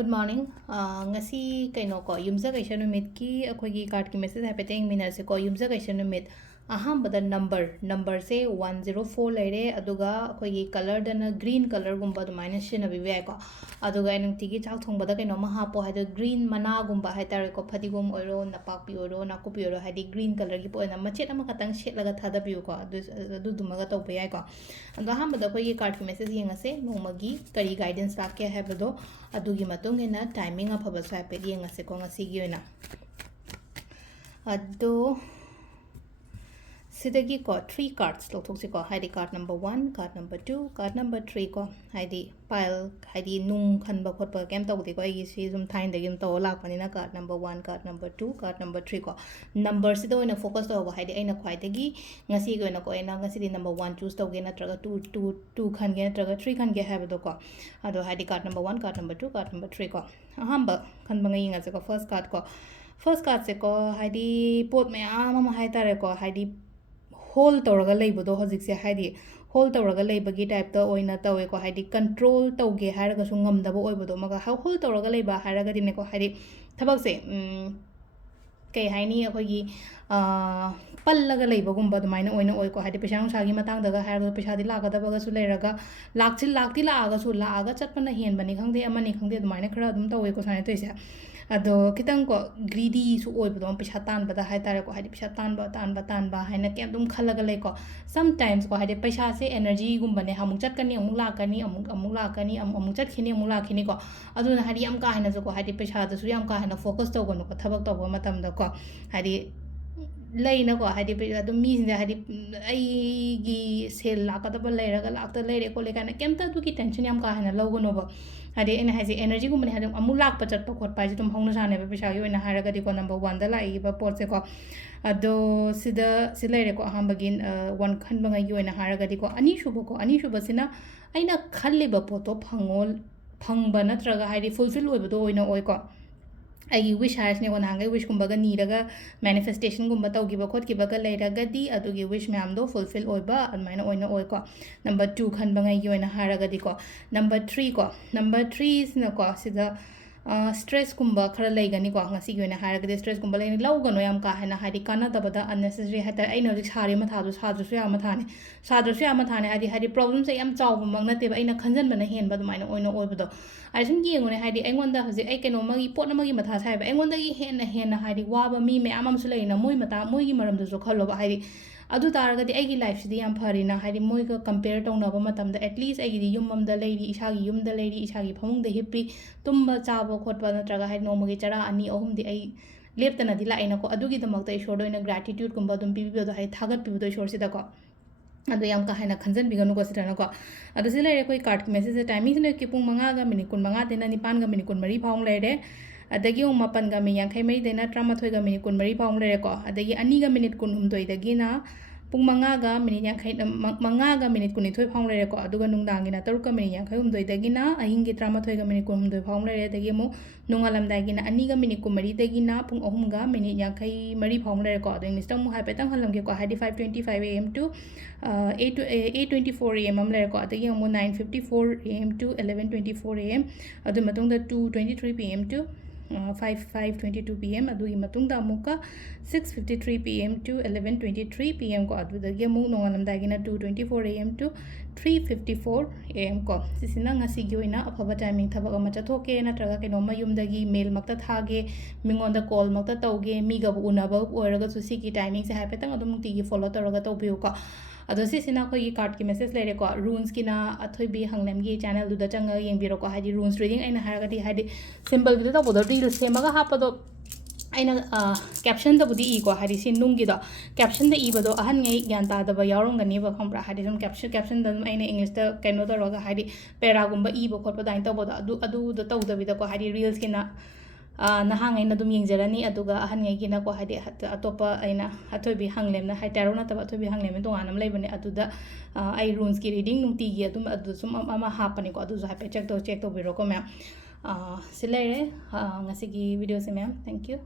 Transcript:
Good morning. Ngasi kaino ko yumza kaisa numit ki akhoi gi card ki message hapeteng mina se ko yumza kaisa numit aham bada number se 104 leire aduga akhoi gi color dana green color gumba du minus shina bi ve ko aduga enung tigi chak thong bada kaino ma hapo hada green mana gumba hai tar ko phadigum oiro napak pi oiro nakupi oiro hadi green color gi po na machet ama katang shet laga thada pi ko adu dumaga to pe ai ko ando aham bada akhoi gi card ki message yengase nomagi kari guidance lakke hai bado adugi matung ina timing afaba so hape yengase ko ngasigi oina ado sidagi ko 3 cards lothokse ko haidi card number 1 card number 2 card number 3 ko haidi pile haidi nung khanba khotpa kem tawdi ko igi si zum thain dagi to lakpani na card number 1 card number 2 card number 3 ko number sida oina focus to ba haidi aina khwai dagi ngasi go na ko aina ngasi di number 1 choose tawge na traga 2 khange na traga 3 khange habdo ko ado haidi card number 1 card number 2 card number 3 ko ahamba khanba ngai ngase ko first card se ko haidi pot mayam ma hai tare ko haidi hold tawraga leibado hojik se haidi hold tawraga leibagi type ta oina tawe ko haidi control tawge haraga su ngamdaba oibado maga hold tawraga leiba haraga dine ko haidi thabak se kay haini akhoi gi pallaga leibagumba dumaina oina oi ko haidi pesa nungsagi matang daga haraga pesa di lagadaba ga su leiraga lakti laaga su laaga chatpana henbani khangde amani khangde dumaina khara dum tawe ko sane toise ado kitang ko greedy su oibado pesa tan bada hai tare ko haidi pesa tan ba haina kem dum khalaga le ko sometimes ko haidi pesa se energy gumbane hamung chatkani amung lakani amung lakani amung chatkhini amung lakini ko aduna haidi am ka haina ko haidi pesa da su yam ka haina focus to gono ko thabak to ba matam da ko haidi leina ko haidi adum mi sinda haidi ai gi sel lakadaba leiraga lakta leire ko le kana kemta du ki tension yam ka haina logono ba hadi ena haise energy gum mane hadum amu lak pachat pa khot pa ji tum hongna sane ba pesa yo ena haraga di ko number 1 da lai ba pot se ko ado sida silai ko aham bagin one khan bangai yo ena haraga di ko ani shuba sina aina khalle ba poto phangba natraga haidi fulfill oi bado oina oi ko ai wish harsne ko nangai wish kumbaga niraga manifestation gumba tawgiba khotkiba ga leiraga di adugi wish myam do fulfill oiba almaina oina oi ko number 2 khan bangai yoina haraga di ko number 3 is na ko sida stress kumba khara leigani ko ngasi yoina haraga di stress kumba leini lawgano yam ka hana hari kana dabada unnecessary hata ai no sari matha du sadru su yam thane hadi problem se yam chaw bang na te ba aina khanjan bana hen ba dumaina oina oibado ai sum gi ngone hadi aingonda hoje ai keno magi pot magi matha sai ba aingonda gi hen hadi waba mi me amam su leina moi gi maram du so khallo ba hadi adu taraga di aigi life sidi yam pharina hadi moi ga compare tong na ba matam da at least aigi di yumam da leiri isagi yum da leiri isagi phamung da hippi tumba chaba khotba natraga hadi no magi chara ani ahum di ai leptana di laina ko adugi damak da ishor do ina gratitude kumba dum pi bi do hadi thagat pi do ishor sida ko ado yam ka haina khanjan biganu ko sitana ko ado silai re koi card message timing ne ki pung manga ga minute kun manga dena nipan ga minute kun mari phaung leire adagi mapan ga mi yankhai mai dena tramathoi ga minute kun mari phaung leire ko adagi ani ga minute kun humdoi dagi na pung manga ga minute yankhai manga ga minute kun ithoi phaung leire ko aduga nungdang na taruk ga minute yankhai humdoi dagi na ahin gi tramathoi ga minute kun humdoi phaung leire dagi mu nungalam dagi na ani ga minute kun mari dagi na pung ahum ga minute yankhai mari phaung leire ko ado english tang mu hai petang halam ge ko hadi 5:25 am to 8:24 am am leire ko adagi mu 9:54 am to 11:24 am adu matung da 2:23 pm to 5:22 pm adugi matungda amuka 6:53 pm to 11:23 pm ko adudagi amu nongalamdagi na 2:24 am to 3:54 am ko sisina ngasi gi oina afaba timing thabak ama chathoke natraga keno mayumdagi mail makta thage mingonda call makta tauge miga unaba oiraga su siki timing se haipetang adum tigi follow taraga tawbiu ko ado sisina khoi card ki message leire ko runes kina athoi bi hanglem gi channel du da changa yengbiro ko hadi runes reading aina haraga di hadi symbol gi da bodo reel semaga hapado aina caption da budi ko hadi sin nung gi da caption da ibado ahan ngai gyan ta da ba yaurong gani ba khambra hadi dum caption da aina english da keno da roga hadi para gumba ibo khotpa da ta bodo adu da taw da bi da ko hadi reels kina nahangai na dum yengjerani aduga ahan ngai gina ko hadi atopa aina athobi hanglem na hai taro na ta athobi hanglem to anam leibane aduda ai runes ki reading nung ti gi adum adu sum ama hapani ko adu ha pe check to biro ko ma'am silai re ngasi gi video se ma'am thank you